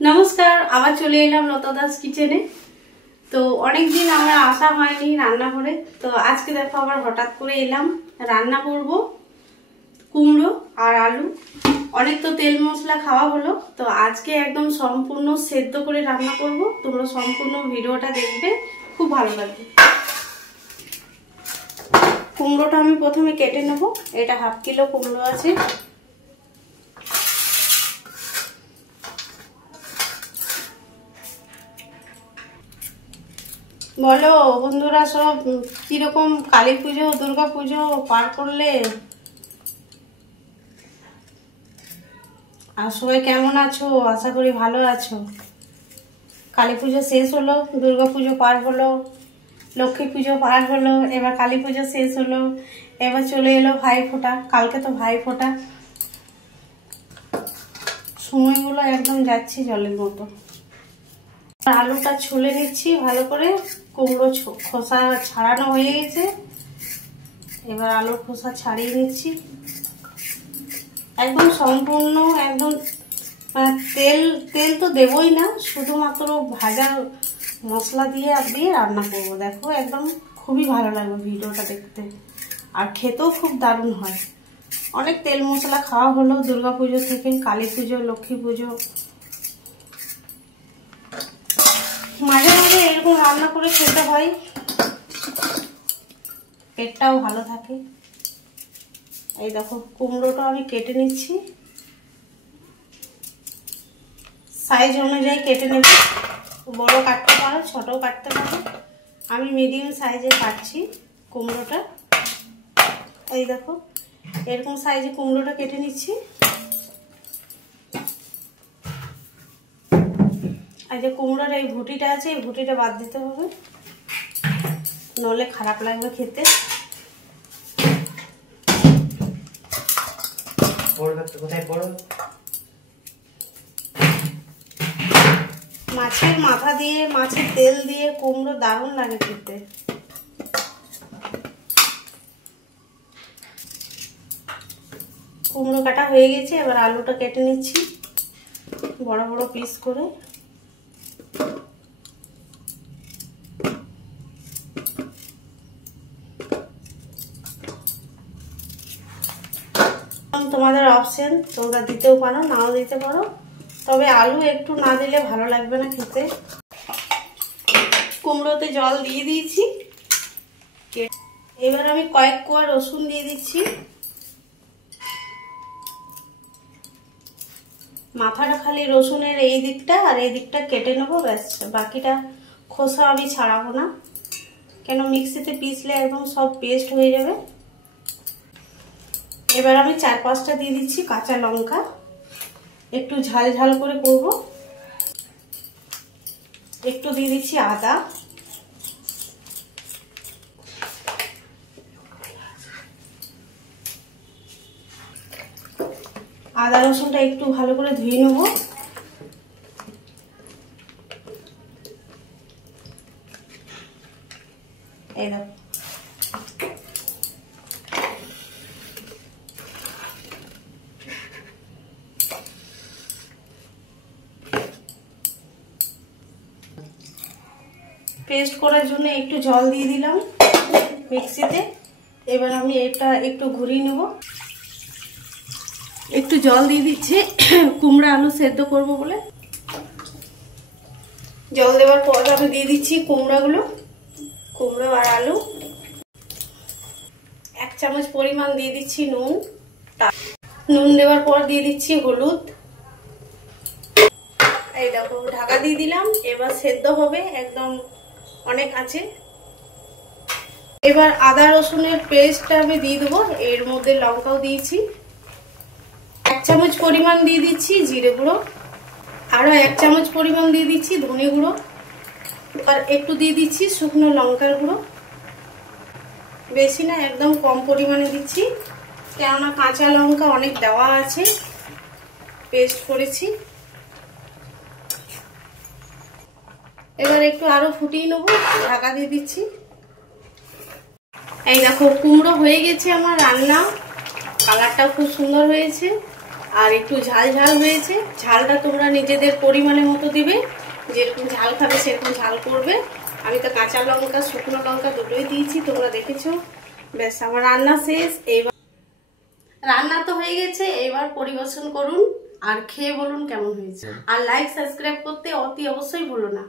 নমস্কার, আবার চলে এলাম লতা দাস কিচেনে। তো অনেকদিন আমার আসা হয়নি রান্না করে, তো আজকে দেখো আবার হঠাৎ করে এলাম। রান্না করব কুমড়ো আর আলু। অনেক তো তেল মশলা খাওয়া হলো, তো আজকে একদম সম্পূর্ণ সেদ্ধ করে রান্না করব। তোমরা সম্পূর্ণ ভিডিওটা দেখবে, খুব ভালো লাগবে। কুমড়োটা আমি প্রথমে কেটে নেব। এটা হাফ কিলো কুমড়ো আছে। বলো বন্ধুরা, সব কিরকম কালী পুজো দুর্গা পুজো পার করলে, আর সবাই কেমন আছো? আশা করি ভালো আছো। কালী পুজো শেষ হলো, দুর্গা পুজো পার হলো, লক্ষ্মী পুজো পার হলো, এবার কালী পুজো শেষ হলো, এবার চলে এলো ভাই ফোঁটা। কালকে তো ভাই ফোঁটা। সময়গুলো একদম যাচ্ছে জলের মতো। আলুটা ছুলে নিচ্ছি ভালো করে। কুমড়ো খোসা ছাড়ানো হয়ে গেছে, এবার আলুর খোসা ছাড়িয়ে নিচ্ছি। একদম সম্পূর্ণ একদম তেল তেল তো দেবই না, শুধুমাত্র ভাজা মশলা দিয়ে রান্না করবো। দেখো একদম খুবই ভালো লাগবে ভিডিওটা দেখতে, আর খেতেও খুব দারুণ হয়। অনেক তেল মশলা খাওয়া হলো দুর্গা পুজো থেকে, কালী পুজো, লক্ষ্মী পুজো। মাঝে মাঝে এরকম রান্না করে খেতে হয়, পেটটাও ভালো থাকে। এই দেখো কুমড়োটা আমি কেটে নিচ্ছি, সাইজ অনুযায়ী কেটে নেব। বড় কাটতে পারো, ছোটও কাটতে পারো। আমি মিডিয়াম সাইজে কাটছি কুমড়োটা। এই দেখো এরকম সাইজে কুমড়োটা কেটে নিচ্ছি। আর যে কুমড়োর এই ভুটিটা আছে, এই ভুটিটা বাদ দিতে হবে, নইলে খারাপ লাগবে খেতে। মাছের মাথা দিয়ে, মাছের তেল দিয়ে কুমড়ো দারুণ লাগে খেতে। কুমড়ো কাটা হয়ে গেছে, এবার আলুটা কেটে নিচ্ছি বড় বড় পিস করে। তোমাদের অপশন, তোমরা দিতেও পারো, নাও দিতে পারো, তবে আলু একটু না দিলে ভালো লাগবে না খেতে। কুমড়োতে জল দিয়ে দিয়েছি। এবার আমি কয়েক কোয়া রসুন দিয়ে দিচ্ছি। মাথাটা খালি রসুনের এই দিকটা আর এই দিকটা কেটে নেবো, ব্যাস। বাকিটা খোসা আমি ছাড়াবো না, কেন মিক্সিতে পিসলে একদম সব পেস্ট হয়ে যাবে। এবার আমি 4-5টা দিয়ে দিচ্ছি কাঁচা লঙ্কা, একটু ঝাল ঝাল করে করবো। একটু দিয়ে দিচ্ছি আদা, আদা রসুনটা একটু ভালো করে ধুয়ে নেব। এই দেখো পেস্ট করার জন্য একটু জল দিয়ে দিলাম মিক্সিতে। এবার আমি এটা একটু ঘুরিয়ে নেব। একটু জল দিয়ে দিচ্ছি কুমড়া আলু সেদ্ধ করব বলে। জল দেওয়ার পর আমি দিয়ে দিচ্ছি কুমড়ো আর আলু। 1 চামচ পরিমাণ দিয়ে দিচ্ছি নুন। নুন দেওয়ার পর দিয়ে দিচ্ছি হলুদ। এই দেখো ঢাকা দিয়ে দিলাম, এবার সেদ্ধ হবে একদম অনেক আছে। এবার আদা রসুনের পেস্টটা আমি দিয়ে দেবো। এর মধ্যে লঙ্কাও দিয়েছি। 1 চামচ পরিমাণ দিয়ে দিচ্ছি জিরে গুঁড়ো, আরো 1 চামচ পরিমাণ দিয়ে দিচ্ছি ধনে গুঁড়ো, আর একটু দিয়ে দিচ্ছি শুকনো লঙ্কার গুঁড়ো। বেশি না, একদম কম পরিমাণে দিচ্ছি, কেননা কাঁচা লঙ্কা অনেক দেওয়া আছে, পেস্ট করেছি। এবার একটু আরো ফুটিয়ে নেবো, ঢাকা দিয়ে দিচ্ছি। এই দেখো কুমড়ো হয়ে গেছে আমার রান্না, কালারটাও খুব সুন্দর হয়েছে। আর একটু ঝাল ঝাল হয়েছে। ঝালটা তোমরা নিজেদের পরিমাণের মতো দিবে, যেরকম ঝাল খাবে সেরকম ঝাল করবে। আমি তো কাঁচা লঙ্কা শুকনো লঙ্কা দুটোই দিয়েছি, তোমরা দেখেছো। ব্যাস আমার রান্না শেষ। এবার রান্না তো হয়ে গেছে, এবার পরিবেশন করুন আর খেয়ে বলুন কেমন হয়েছে। আর লাইক সাবস্ক্রাইব করতে অতি অবশ্যই ভুলো না।